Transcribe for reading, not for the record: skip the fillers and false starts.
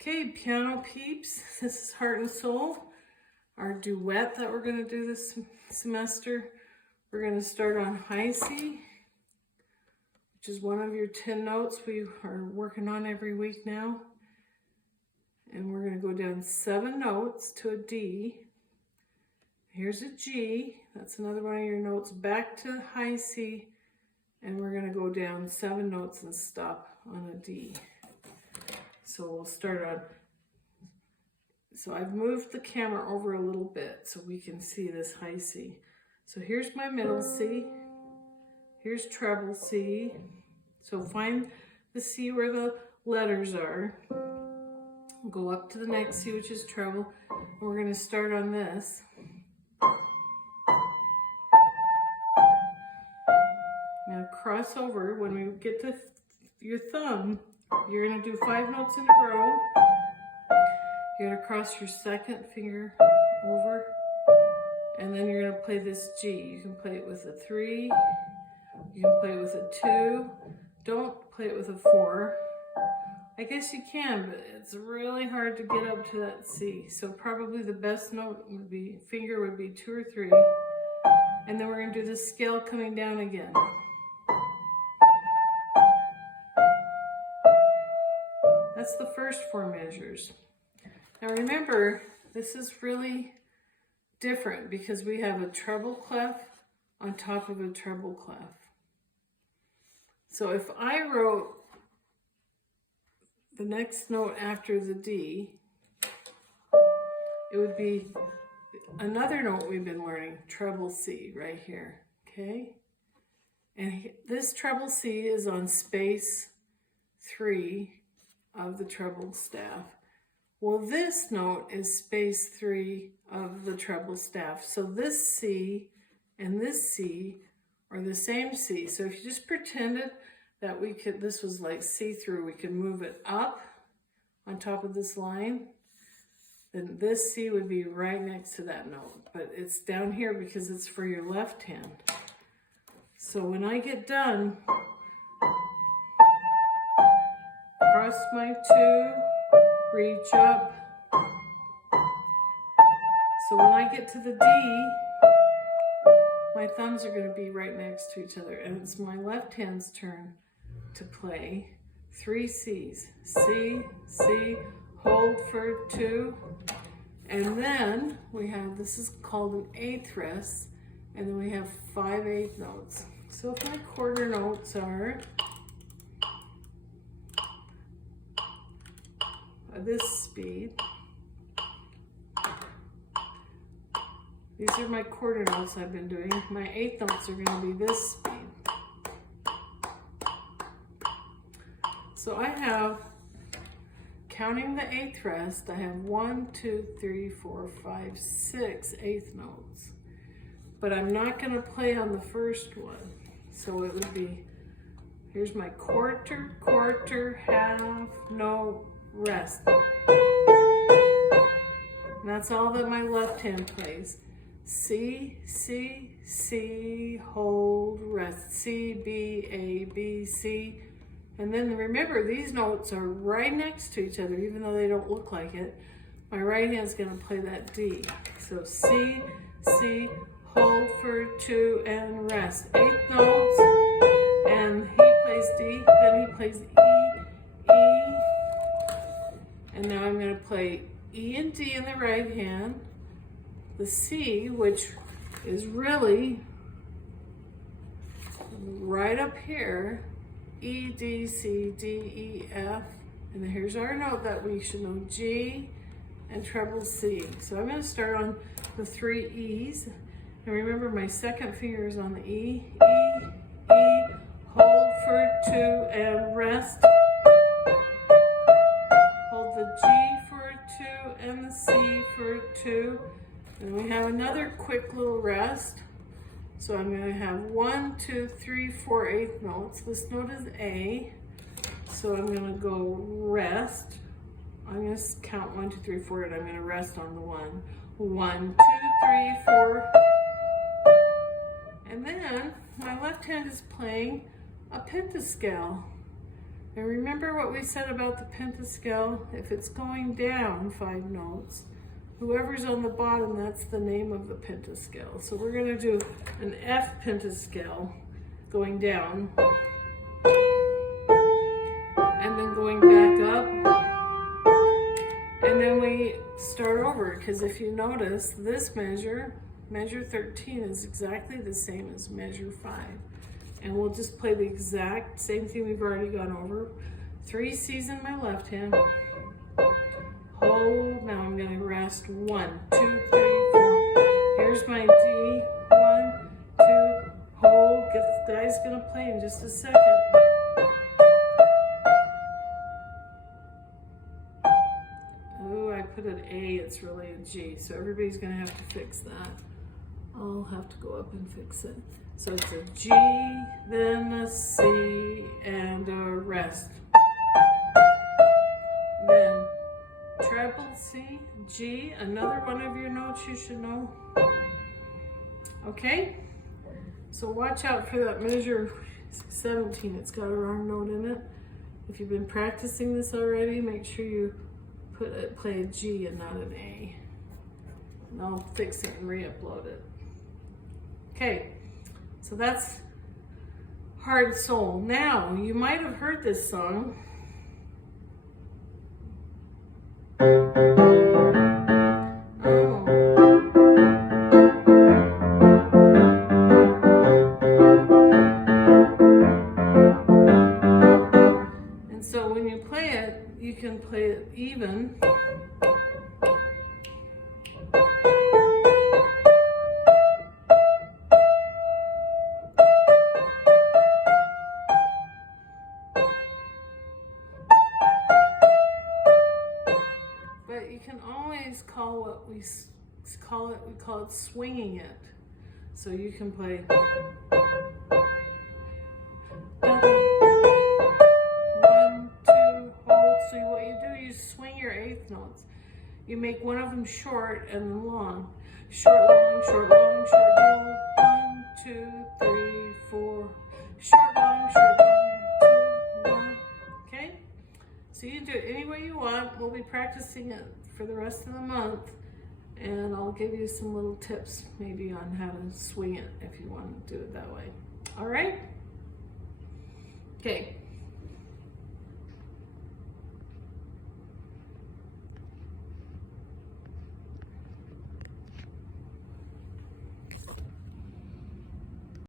Okay, piano peeps, this is Heart and Soul, our duet that we're going to do this semester. We're going to start on high C, which is one of your 10 notes we are working on every week now. And we're going to go down 7 notes to a D. Here's a G, that's another one of your notes, back to high C, and we're going to go down 7 notes and stop on a D. So we'll start on, so I've moved the camera over a little bit so we can see this high C. So here's my middle C, here's treble C. So find the C where the letters are. Go up to the next C, which is treble. And we're going to start on this. Now cross over. When we get to your thumb, you're going to do 5 notes in a row. You're going to cross your second finger over, and then you're going to play this G. You can play it with a 3, you can play it with a 2, don't play it with a 4. I guess you can, but it's really hard to get up to that C. So probably the best note would be, finger would be 2 or 3. And then we're going to do the scale coming down again. That's the first 4 measures. Now remember, this is really different because we have a treble clef on top of a treble clef. So if I wrote the next note after the D, it would be another note we've been learning, treble C, right here, okay? And this treble C is on space 3 of the treble staff. Well, this note is space 3 of the treble staff. So this C and this C are the same C. So if you just pretended that we could, this was like see-through, we could move it up on top of this line, then this C would be right next to that note. But it's down here because it's for your left hand. So when I get done, cross my 2, reach up. So when I get to the D, my thumbs are going to be right next to each other, and it's my left hand's turn to play 3 C's. C, C, hold for 2, and then we have, this is called an 8th rest, and then we have 5 8th notes. So if my quarter notes are this speed, these are my quarter notes I've been doing. My 8th notes are going to be this speed. So I have, counting the 8th rest, I have 1, 2, 3, 4, 5, 6 8th notes. But I'm not going to play on the first one. So it would be, here's my quarter, quarter, half, note, rest. And that's all that my left hand plays. C, C, C, hold, rest. C, B, A, B, C. And then remember, these notes are right next to each other, even though they don't look like it. My right hand's going to play that D. So C, C, hold for 2, and rest. 8 notes, and he plays D, then he plays E, E, and now I'm going to play E and D in the right hand, the C, which is really right up here, E, D, C, D, E, F, and then here's our note that we should know, G, and treble C. So I'm going to start on the 3 E's, and remember my second finger is on the E, E, E, hold for 2, and rest. Hold the G for 2 and the C for 2. And we have another quick little rest. So I'm going to have 1, 2, 3, 4 8th notes. This note is A. So I'm going to go rest. I'm going to count 1, 2, 3, 4, and I'm going to rest on the 1. 1, 2, 3, 4. And then my left hand is playing a pentascale. And remember what we said about the pentascale? If it's going down 5 notes, whoever's on the bottom, that's the name of the pentascale. So we're gonna do an F pentascale going down, and then going back up, and then we start over, because if you notice, this measure 13, is exactly the same as measure 5. And we'll just play the exact same thing we've already gone over. 3 C's in my left hand. Hold, now I'm gonna rest. 1, 2, 3, 4. Here's my D. 1, 2, hold. The guy's gonna play in just a second. Oh, I put an A, it's really a G. So everybody's gonna have to fix that. I'll have to go up and fix it. So it's a G, then a C, and a rest. Then treble C, G, another one of your notes you should know. Okay? So watch out for that measure 17. It's got a wrong note in it. If you've been practicing this already, make sure you play a G and not an A. And I'll fix it and re-upload it. Okay, so that's Heart and Soul. Now, you might have heard this song. And so when you play it, you can play it even. But you can always call what we call it swinging it. So you can play 1, 2, hold. So what you do, you swing your 8th notes. You make one of them short and then long. Short, long, short, long, short, hold. 1, 2, 3, 4. Short, long, short, long, 2, 1. Okay? So you can do it any way you want. We'll be practicing it for the rest of the month, and I'll give you some little tips maybe on how to swing it if you want to do it that way. All right? Okay.